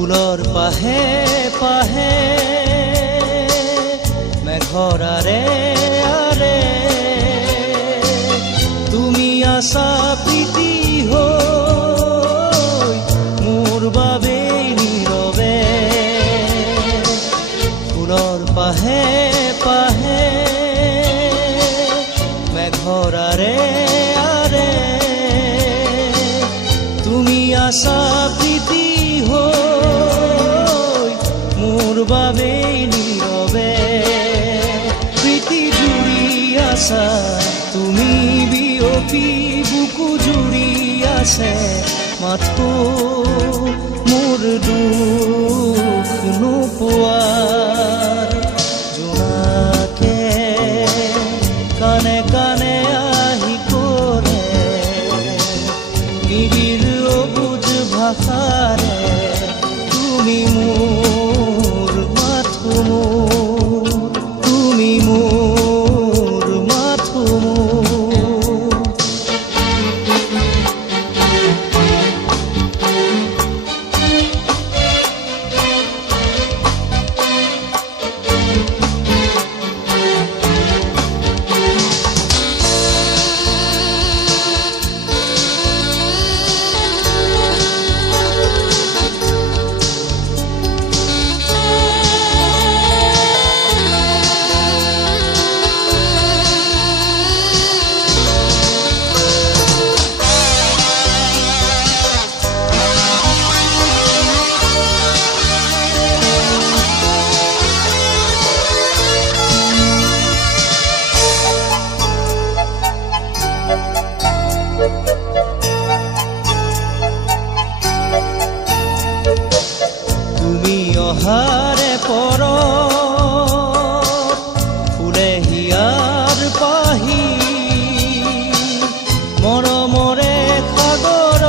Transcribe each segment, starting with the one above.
ফুলৰ পাহে পাহে মেঘৰ আৰে আৰে তুমি আছা প্ৰীতি হৈ মোৰ বাবে নীৰৱে ফুলৰ পাহে পাহে মেঘৰ আৰে আৰে তুমি আছা প্ৰীতি হৈ মোৰ বাবে নীৰৱে প্ৰীতি জুৰি আছা তুমি বিয়পি বুকু জুৰি আছে মাথো মোৰ দুখ নোপোৱাৰ জোনাকে কানে কানে আহি কৰে নিবিড় অবুজ ভাষাৰে তুমি মোৰ মাথো তুমি মোৰ মাথো অহাৰে পৰ ফুলে হিয়াৰ পাহি মৰমৰে সাগৰ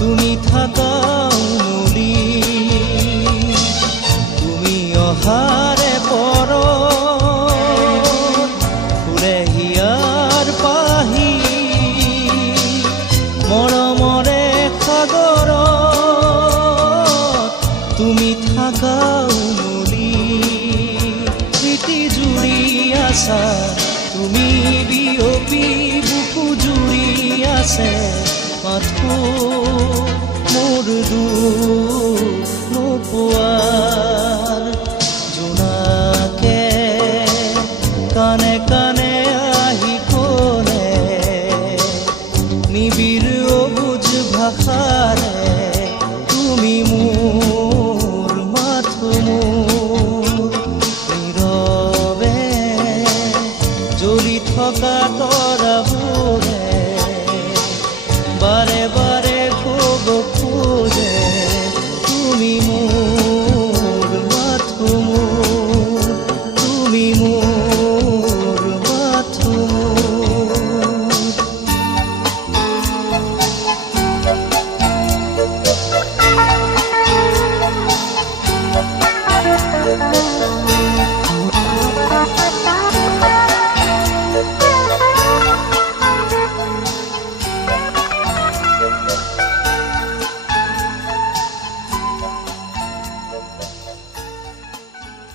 তুমি থাকা উমলি তুমি অহাৰে পৰ ফুলে হিয়াৰ পাহি মৰমৰে সাগৰ তুমি থাকা উমলি প্ৰীতি জুৰি আছা তুমি বিয়পি বুকু জুৰি আছে মাথো মোৰ দুখ নোপোৱাৰ জোনাকে কানে কানে আহি ক'লে নিবিড় অবুজ ভাষাৰে তুমি মোৰ মাথো নীৰৱে জ্বলি থকা তৰাবোৰে বাৰে বাৰে ক'ব খোজে তুমি মোৰ মাথো তুমি মোৰ মাথো Thank you.